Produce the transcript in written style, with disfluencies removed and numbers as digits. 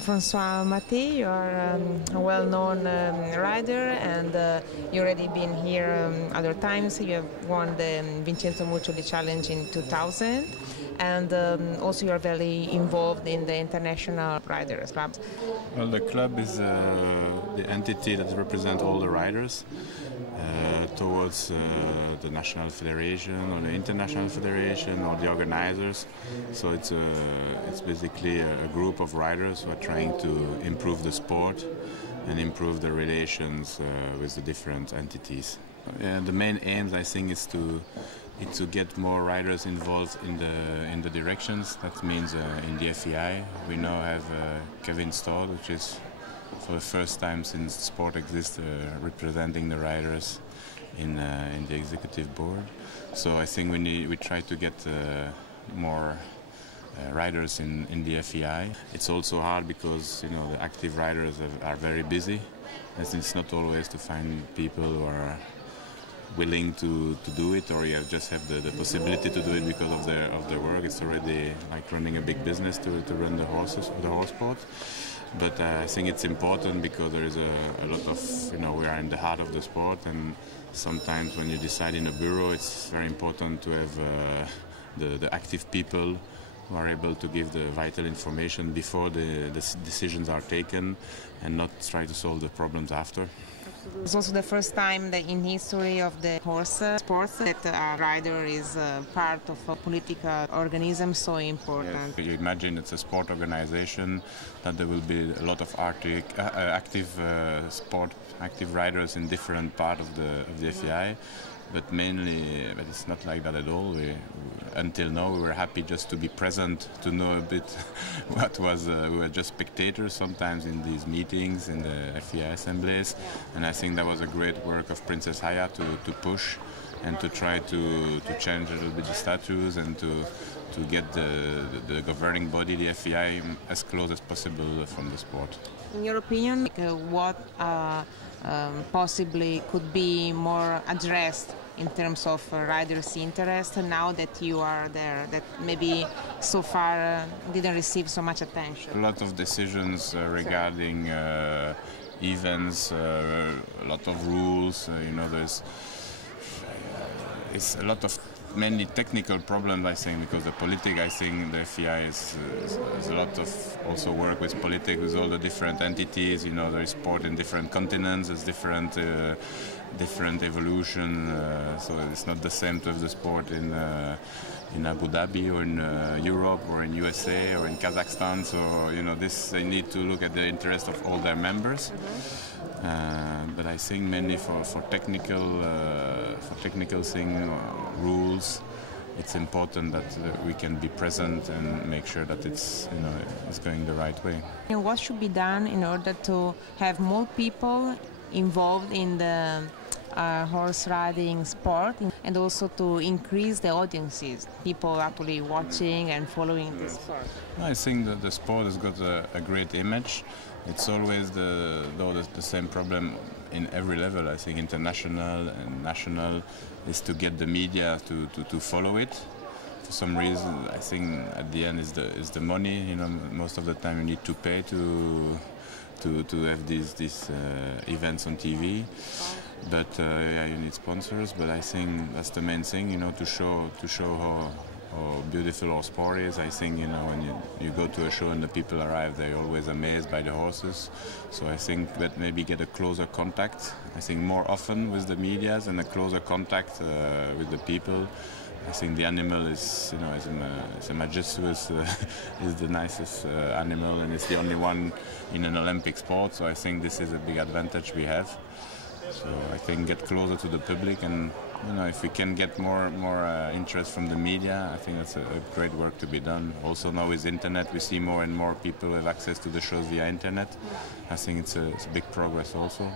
Francois Mathy, you are a well-known rider, and you already been here other times. You have won the Vincenzo Muccioli Challenge in 2000, and also you are very involved in the International Riders Club. Well, the club is the entity that represents all the riders towards the national federation or the international federation or the organizers. So it's basically a group of riders who are trying to improve the sport and improve the relations with the different entities. The main aims, I think, is to get more riders involved in the directions. That means in the FEI we now have Kevin Stodd, which is for the first time since sport exists, representing the riders in the executive board. So I think we try to get more riders in the FEI. It's also hard because the active riders are very busy, and it's not always to find people who are willing to do it, or you just have the possibility to do it because of their work. It's already like running a big business to run the horse sport. But I think it's important because there is a lot of, we are in the heart of the sport, and sometimes when you decide in a bureau, it's very important to have the active people who are able to give the vital information before the decisions are taken, and not try to solve the problems after. It's also the first time that in history of the horse sports that a rider is part of a political organism so important. Yes. You imagine it's a sport organization, that there will be a lot of active riders in different parts of the FEI, but it's not like that at all. Until now, we were happy just to be present, to know a bit what was. We were just spectators sometimes in these meetings, in the FEI assemblies, and I think that was a great work of Princess Haya to push and to try to change a little bit the statutes and to get the governing body, the FEI, as close as possible from the sport. In your opinion, what possibly could be more addressed in terms of riders' interest now that you are there, that maybe so far didn't receive so much attention? A lot of decisions regarding events, a lot of rules. It's a lot of mainly technical problems, I think, because the politics, I think the FEI is a lot of also work with politics, with all the different entities. There is sport in different continents, there's different evolution, so it's not the same to have the sport in Abu Dhabi or in Europe or in USA or in Kazakhstan. So they need to look at the interest of all their members. But I think mainly for technical rules, it's important that we can be present and make sure that it's going the right way. And what should be done in order to have more people involved in the horse riding sport, and also to increase the audiences, people actually watching and following the sport? I think that the sport has got a great image. It's always the same problem in every level. I think international and national is to get the media to follow it. For some reason, I think at the end is the money. Most of the time you need to pay to have these events on TV. But you need sponsors. But I think that's the main thing, to show how beautiful our sport is. I think when you go to a show and the people arrive, they're always amazed by the horses. So I think that maybe get a closer contact. I think more often with the medias and a closer contact with the people. I think the animal is a majestuous, is the nicest animal, and it's the only one in an Olympic sport. So I think this is a big advantage we have. So I think get closer to the public, and if we can get more interest from the media, I think that's a great work to be done. Also now with internet, we see more and more people have access to the shows via internet. I think it's a big progress also.